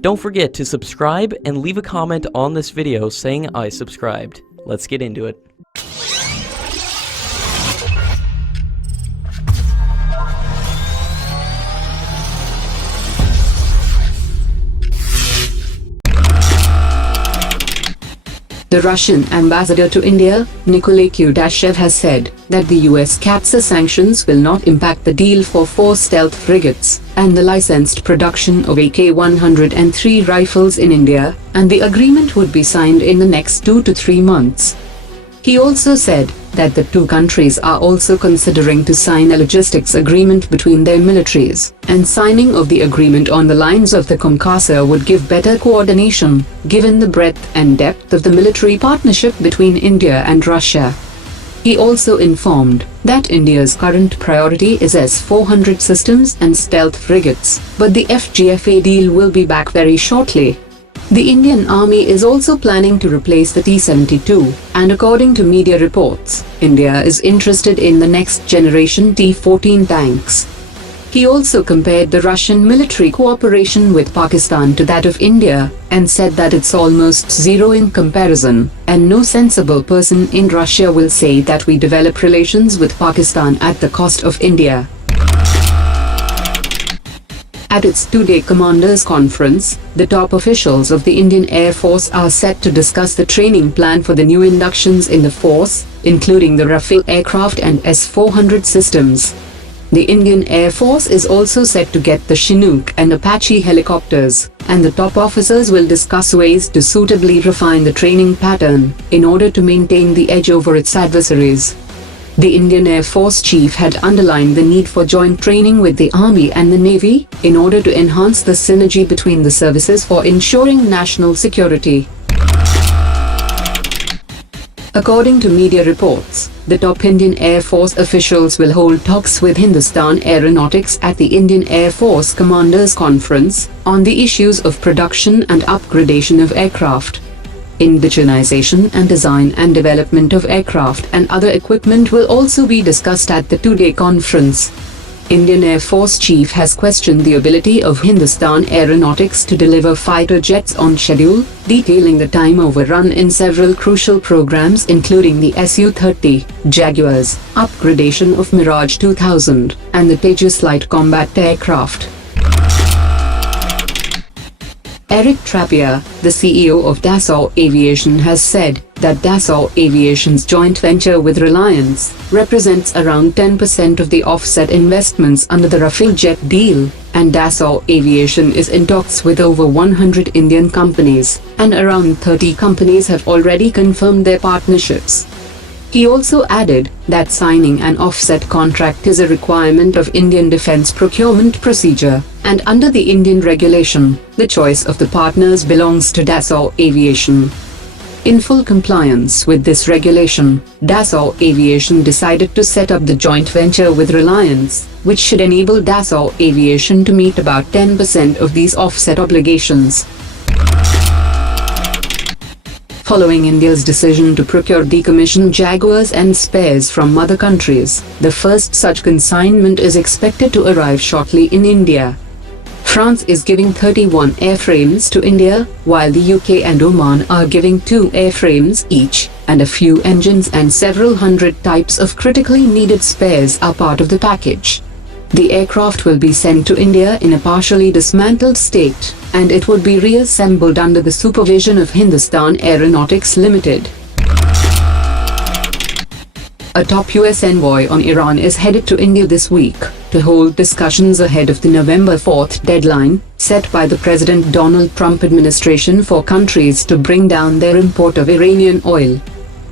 Don't forget to subscribe and leave a comment on this video saying I subscribed. Let's get into it. The Russian ambassador to India, Nikolay Kudashev, has said that the US CAATSA sanctions will not impact the deal for 4 stealth frigates and the licensed production of AK-103 rifles in India, and the agreement would be signed in the next 2 to 3 months. He also said that the two countries are also considering to sign a logistics agreement between their militaries, and signing of the agreement on the lines of the COMCASA would give better coordination, given the breadth and depth of the military partnership between India and Russia. He also informed that India's current priority is S400 systems and stealth frigates, but the FGFA deal will be back very shortly. The Indian Army is also planning to replace the T-72, and according to media reports, India is interested in the next generation T-14 tanks. He also compared the Russian military cooperation with Pakistan to that of India, and said that it's almost zero in comparison, and no sensible person in Russia will say that we develop relations with Pakistan at the cost of India. At its two-day commanders' conference, the top officials of the Indian Air Force are set to discuss the training plan for the new inductions in the force, including the Rafale aircraft and S400 systems. The Indian Air Force is also set to get the Chinook and Apache helicopters, and the top officers will discuss ways to suitably refine the training pattern in order to maintain the edge over its adversaries. The Indian Air Force Chief had underlined the need for joint training with the Army and the Navy in order to enhance the synergy between the services for ensuring national security. According to media reports, the top Indian Air Force officials will hold talks with Hindustan Aeronautics at the Indian Air Force Commanders' Conference on the issues of production and upgradation of aircraft. Indigenization and design and development of aircraft and other equipment will also be discussed at the two-day conference. Indian Air Force Chief has questioned the ability of Hindustan Aeronautics to deliver fighter jets on schedule, detailing the time overrun in several crucial programs including the Su-30, Jaguars, upgradation of Mirage 2000, and the Tejas light combat aircraft. Eric Trappier, the CEO of Dassault Aviation, has said that Dassault Aviation's joint venture with Reliance represents around 10% of the offset investments under the Rafale jet deal, and Dassault Aviation is in talks with over 100 Indian companies, and around 30 companies have already confirmed their partnerships. He also added that signing an offset contract is a requirement of Indian defense procurement procedure, and under the Indian regulation, the choice of the partners belongs to Dassault Aviation. In full compliance with this regulation, Dassault Aviation decided to set up the joint venture with Reliance, which should enable Dassault Aviation to meet about 10% of these offset obligations. Following India's decision to procure decommissioned Jaguars and spares from other countries, the first such consignment is expected to arrive shortly in India. France is giving 31 airframes to India, while the UK and Oman are giving 2 airframes each, and a few engines and several hundred types of critically needed spares are part of the package. The aircraft will be sent to India in a partially dismantled state, and it would be reassembled under the supervision of Hindustan Aeronautics Limited. A top US envoy on Iran is headed to India this week to hold discussions ahead of the November 4th deadline set by the President Donald Trump administration for countries to bring down their import of Iranian oil.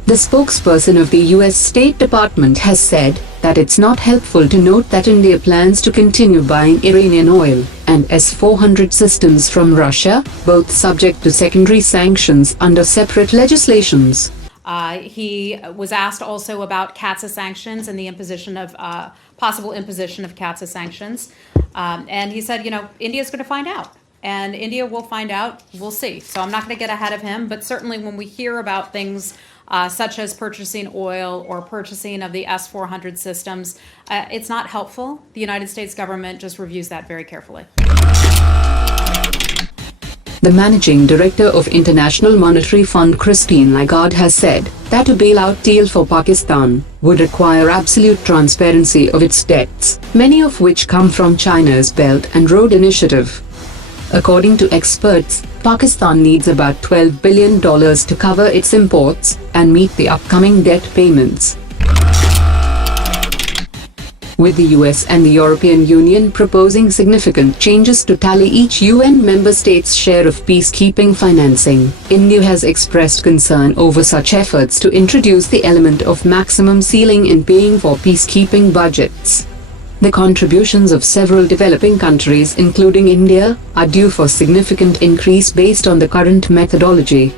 The spokesperson of the US State Department has said that it's not helpful to note that India plans to continue buying Iranian oil and S400 systems from Russia, both subject to secondary sanctions under separate legislations. He was asked also about CAATSA sanctions and the imposition of possible imposition of CAATSA sanctions, and he said, India's going to find out. And India will find out, we'll see. So I'm not going to get ahead of him, but certainly when we hear about things such as purchasing oil or purchasing of the S400 systems, it's not helpful. The United States government just reviews that very carefully. The managing director of International Monetary Fund Christine Lagarde has said that a bailout deal for Pakistan would require absolute transparency of its debts, many of which come from China's Belt and Road Initiative. According to experts, Pakistan needs about $12 billion to cover its imports and meet the upcoming debt payments. With the US and the European Union proposing significant changes to tally each UN member state's share of peacekeeping financing, India has expressed concern over such efforts to introduce the element of maximum ceiling in paying for peacekeeping budgets. The contributions of several developing countries, including India, are due for significant increase based on the current methodology.